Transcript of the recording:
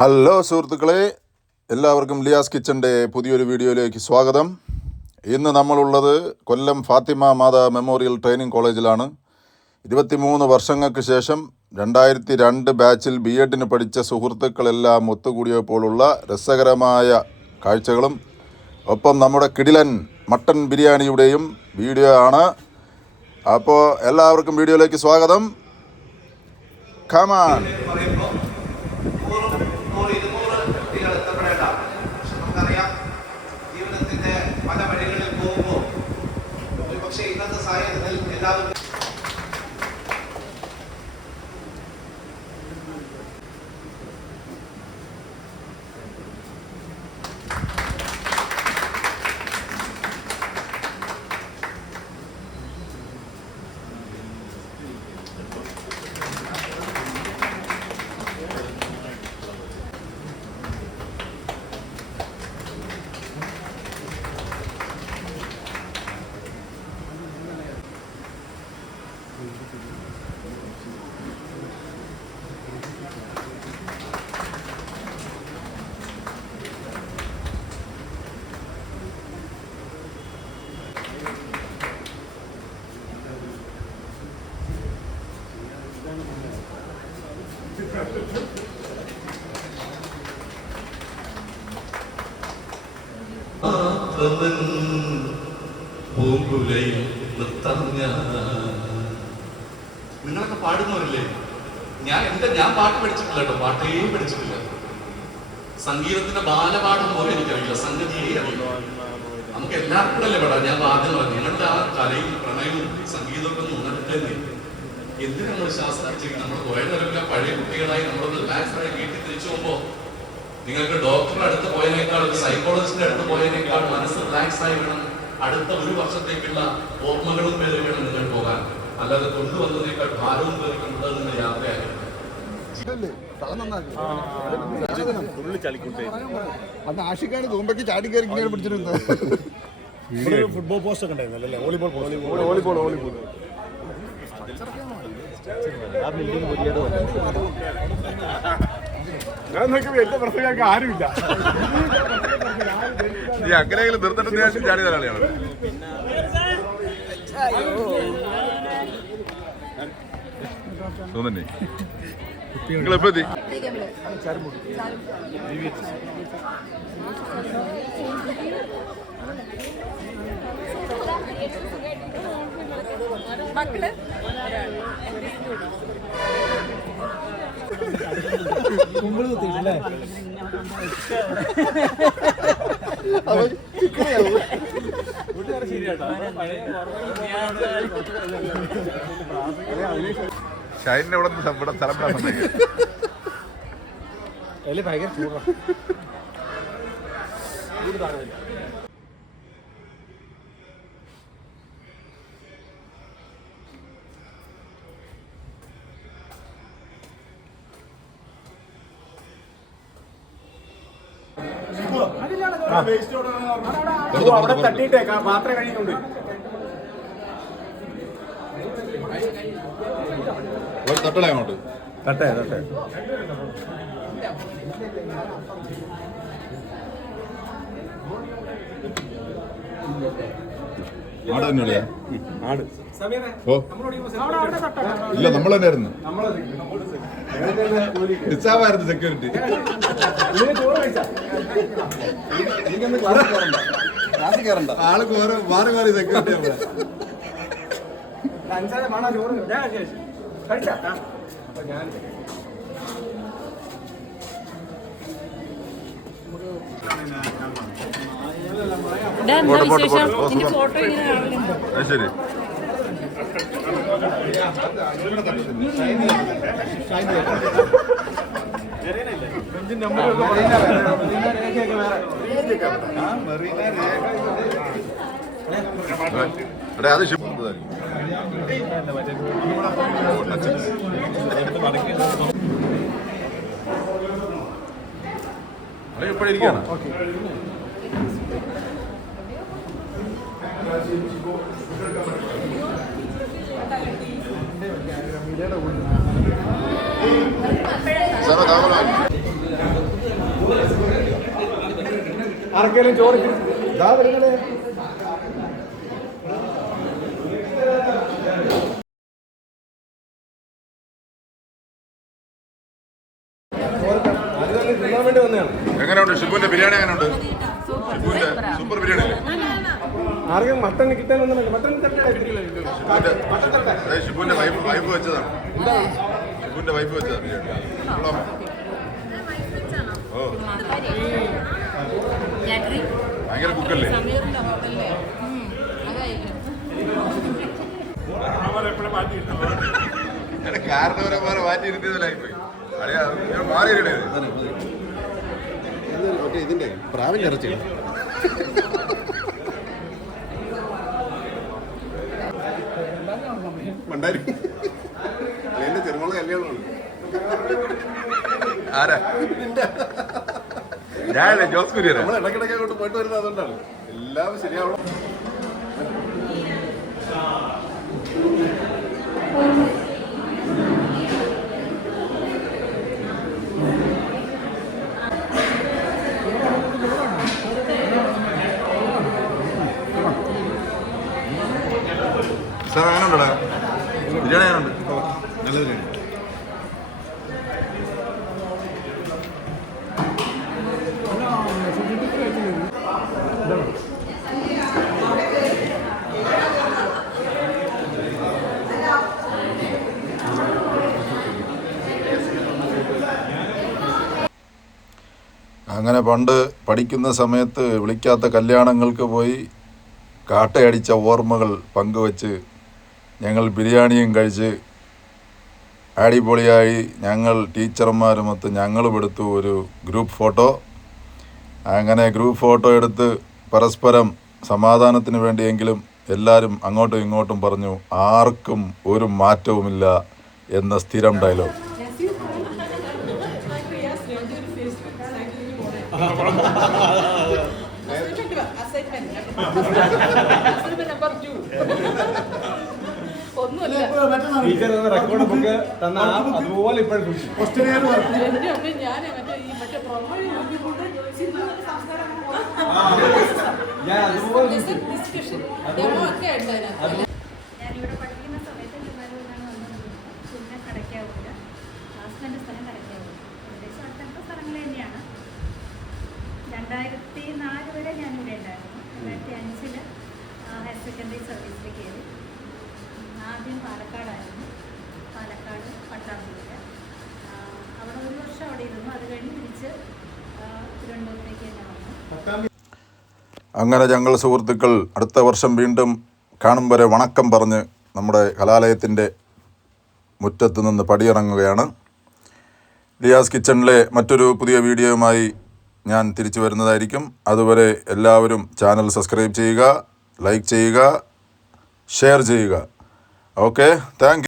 Hello സുഹൃത്തുക്കളെ, എല്ലാവർക്കും ലിയാസ് കിച്ചൻ്റെ പുതിയൊരു വീഡിയോയിലേക്ക് സ്വാഗതം. ഇന്ന് നമ്മളുള്ളത് കൊല്ലം ഫാത്തിമ മാതാ മെമ്മോറിയൽ ട്രെയിനിങ് കോളേജിലാണ്. 23 വർഷങ്ങൾക്ക് ശേഷം 2002 ബാച്ചിൽ BEdന് പഠിച്ച സുഹൃത്തുക്കളെല്ലാം ഒത്തുകൂടിയപ്പോഴുള്ള രസകരമായ കാഴ്ചകളും ഒപ്പം നമ്മുടെ കിടിലൻ മട്ടൻ ബിരിയാണിയുടെയും വീഡിയോ ആണ്. അപ്പോൾ എല്ലാവർക്കും വീഡിയോയിലേക്ക് സ്വാഗതം. കമാൻ. നിങ്ങളൊക്കെ പാടുന്നവരല്ലേ? ഞാൻ പാട്ട് പഠിച്ചിട്ടില്ല കേട്ടോ, പാട്ടേ പഠിച്ചിട്ടില്ല. സംഗീതത്തിന്റെ ബാലപാഠം പോലെ എനിക്കറിയില്ല, സംഗതിയെ അറിയില്ല. നമുക്ക് എല്ലാവർക്കും കൂടെ അല്ലേ പാടാം. ഞാൻ ആദ്യം പറഞ്ഞു നിങ്ങളുടെ ആ കലയും പ്രണയവും സംഗീതമൊക്കെ ഒന്ന് ഉണർത്തന്നെ. എന്തിനാ നമ്മൾ ശാസ്ത്രം നമ്മൾ കുറെ നേരമില്ല പഴയ കുട്ടികളായി നമ്മളൊന്ന് റിലാക്സ്ഡായി വീട്ടിൽ തിരിച്ചു പോകുമ്പോ നിങ്ങൾക്ക് ഡോക്ടറുടെ അടുത്ത് പോയതിനേക്കാൾ സൈക്കോളജിസ്റ്റിന്റെ അടുത്ത് പോയതിനേക്കാൾ മനസ്സ് റിലാക്സ് ആയി വേണം അടുത്ത ഒരു വർഷത്തേക്കുള്ള ഓർമ്മകളും പേര് വേണം നിങ്ങൾ പോകാൻ. അല്ലാതെ കൊണ്ടുവന്നതിനേക്കാൾ ഭാരവും പേർക്കുള്ളത് നിങ്ങൾ യാത്രയാകണം. ആഷിക്കാണ് തൂമ്പയ്ക്ക് ചാടി കയറി ഇങ്ങനെ പിടിച്ചിരുന്നത്. ഫുട്ബോൾ പോസ്റ്റ് ഒക്കെ ഉണ്ടായിരുന്നല്ലേ? വോളിബോൾ ഞാൻ നോക്കിയപ്പോ എന്റെ പ്രശ്നങ്ങൾക്ക് ആരുമില്ല. ഈ അങ്ങനെയെങ്കിലും നിർത്തണം ചാടി തരാളിയാണ്. തോന്നേ നിങ്ങളെപ്പോ മക്കള് കുമ്പിള് കുത്തിയിട്ടല്ലേ? ഷൈനിനെ ഇവിടെ സ്ഥലം ഭയങ്കര ചൂടാ. അവിടെ തട്ടിയിട്ടേക്കാ മാത്രമേ കഴിയുന്നുണ്ട്. തട്ടളെ അങ്ങോട്ട് തട്ടേ ആട് തന്നെയല്ലേ? ആട് ഓ ഇല്ല, നമ്മൾ തന്നെയായിരുന്നു. നിസ്സാമായിരുന്നു സെക്യൂരിറ്റി. ആള് മാറി മാറി സെക്യൂരിറ്റി. ശരി. അത് എപ്പോഴിരിക്കുകയാണ്. സാറേ ആർക്കെങ്കിലും ചോറ് ഇതാ വരുന്നത്. തിന്നാൻ വേണ്ടി വന്നതാണ്. എങ്ങനെയുണ്ട് ഷിബുവിന്റെ ബിരിയാണി? എങ്ങനെയുണ്ട് ഷിബുവിന്റെ സൂപ്പർ ബിരിയാണി അല്ലേ? ആർക്കും മട്ടൺ കിട്ടാൻ മട്ടൺ ഷിബുവിന്റെ വൈഫ് വെച്ചതാണ്. ഷിബുവിന്റെ വൈഫ് വെച്ചതാണ് ബിരിയാണി. ഓ ഭയങ്കര കുക്കല്ലേ? കാരണവരന്മാരെ മാറ്റിയിരുത്തിയതിലായിപ്പോയി. മാറിയില്ലേ ഇതിന്റെ പ്രാവിന്റെ ഇറച്ചിയാണ്. മണ്ടാരി എന്റെ ചെറുമുള്ള കല്യാണമാണ്. ആരാ? ഞാനല്ലേ ജോസ് കുര്യൻ. നമ്മൾ ഇടയ്ക്കിടയ്ക്ക് അങ്ങോട്ട് പോയിട്ട് വരുന്നത് അതുകൊണ്ടാണ്. എല്ലാം ശരിയാവണം. സാർ എങ്ങനെയുണ്ടോ ബിരിയാണി? എങ്ങനെയുണ്ട്? നല്ല ബിരിയാണി. അങ്ങനെ പണ്ട് പഠിക്കുന്ന സമയത്ത് വിളിക്കാത്ത കല്യാണങ്ങൾക്ക് പോയി കാട്ടയടിച്ച ഓർമ്മകൾ പങ്കുവച്ച് ഞങ്ങൾ ബിരിയാണിയും കഴിച്ച് അടിപൊളിയായി ഞങ്ങൾ ടീച്ചർമാരുമൊത്ത് ഞങ്ങളും എടുത്തു ഒരു ഗ്രൂപ്പ് ഫോട്ടോ. അങ്ങനെ ഗ്രൂപ്പ് ഫോട്ടോ എടുത്ത് പരസ്പരം സമാധാനത്തിന് വേണ്ടിയെങ്കിലും എല്ലാവരും അങ്ങോട്ടും ഇങ്ങോട്ടും പറഞ്ഞു ആർക്കും ഒരു മാറ്റവുമില്ല എന്ന സ്ഥിരം ഡയലോഗ്. റെക്കോർഡ് ബുക്ക് തന്ന അതുപോലെ ഇപ്പോഴും ഞാനിവിടെ പഠിക്കുന്ന സമയത്ത് പിന്നെ കടയ്ക്കാവൂല. ഹസ്ബൻഡ് സ്ഥലം കടയ്ക്കാവൂല. ഏകദേശം അടുത്തടുത്ത സ്ഥലങ്ങൾ തന്നെയാണ്. 2004 വരെ ഞാനിവിടെ ഉണ്ടായിരുന്നു. 2005 ഹയർ സെക്കൻഡറി സർവീസിൽ കയറി. ആദ്യം പാലക്കാടായിരുന്നു. പാലക്കാട് പട്ടാമ്പൂര്. അവിടെ 1 വർഷം അവിടെ ഇരുന്നു. അത് കഴിഞ്ഞ് തിരിച്ച് തിരുവനന്തപുരത്തേക്ക് തന്നെ വന്നു. അങ്ങനെ ഞങ്ങൾ സുഹൃത്തുക്കൾ അടുത്ത വർഷം വീണ്ടും കാണും വരെ വണക്കം പറഞ്ഞ് നമ്മുടെ കലാലയത്തിൻ്റെ മുറ്റത്ത് നിന്ന് പടിയിറങ്ങുകയാണ്. ലിയാസ് കിച്ചണിലെ മറ്റൊരു പുതിയ വീഡിയോയുമായി ഞാൻ തിരിച്ചു വരുന്നതായിരിക്കും. അതുവരെ എല്ലാവരും ചാനൽ സബ്സ്ക്രൈബ് ചെയ്യുക, ലൈക്ക് ചെയ്യുക, ഷെയർ ചെയ്യുക. Okay, thank you.